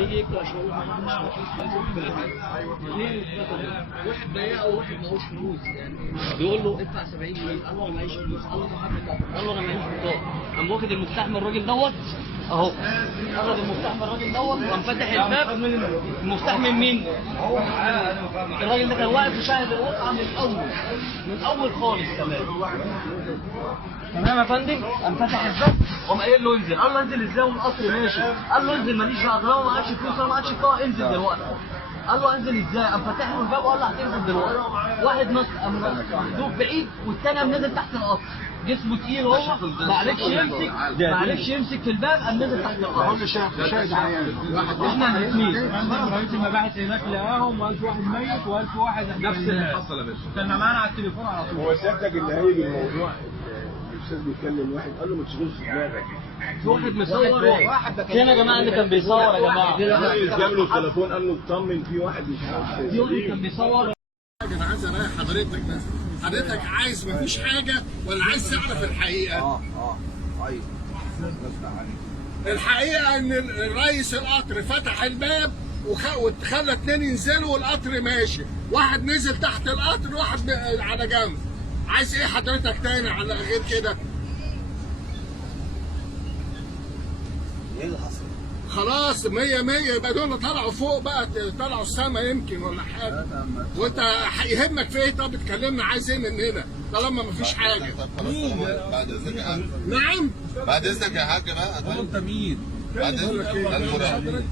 يجي يقرا شغل واحد ضيقه وواحد معهوش فلوس يعني بيقول له ادفع 70 جنيه قال له انا معيش فلوس قال له انا معيش بطاقه قام واخد المفتاح من الراجل دوت اهو اخد المفتاح من الراجل دوت وقام فاتح الباب. المفتاح من مين؟ الراجل ده كان واقف يشاهد الواقعه من اول خالص تمام يا فندم. قام فتح الباب وقام قايل له انزل. قال له انزل ازاي والقطر ماشي؟ قال له انزل ماليش دعوه طالما ما معكش فلوس ولا معكش بطاقه انزل دلوقتي. قال له انزل ازاي؟ قام فاتح له الباب وقال له هتنزل دلوقتي. واحد نط قام محذوف بعيد والثاني قام نزل تحت القطر. جسمه تقيل هو ما عرفش يمسك في الباب قام نزل تحت القطر. كل شاهد عيان احنا الاثنين رئيس المباحث هناك لقاهم و1000 واحد ميت و1000 واحد نفس اللي حصل يا باشا. كان معانا على التليفون على طول. هو سيادتك اللي هيجي الموضوع الاستاذ بيتكلم واحد قال له ما تشغلش دماغك. واحد مصور فين يا جماعه اللي كان بيصور يا جماعه؟ جاب له التليفون قال له اطمن في واحد مش عارف في واحد كان بيصور. انا عايز اريح حضرتك بس. حضرتك عايز مفيش حاجه ولا عايز تعرف الحقيقه؟ ايوه الحقيقه ان رئيس القطر فتح الباب وخلى اتنين ينزلوا والقطر ماشي. واحد نزل تحت القطر وواحد على جنب. عايز ايه حضرتك تاني على غير كده؟ ايه اللي حصل؟ خلاص 100 100 يبقى دول طلعوا فوق بقى، طلعوا السما يمكن ولا حاجه. وانت يهمك في ايه؟ طب اتكلمنا عايز ايه مننا طالما مفيش حاجه. بعد اذنك يا حاج. نعم بعد اذنك يا حاج بقى. انت مين؟ بعد اذنك المراقب.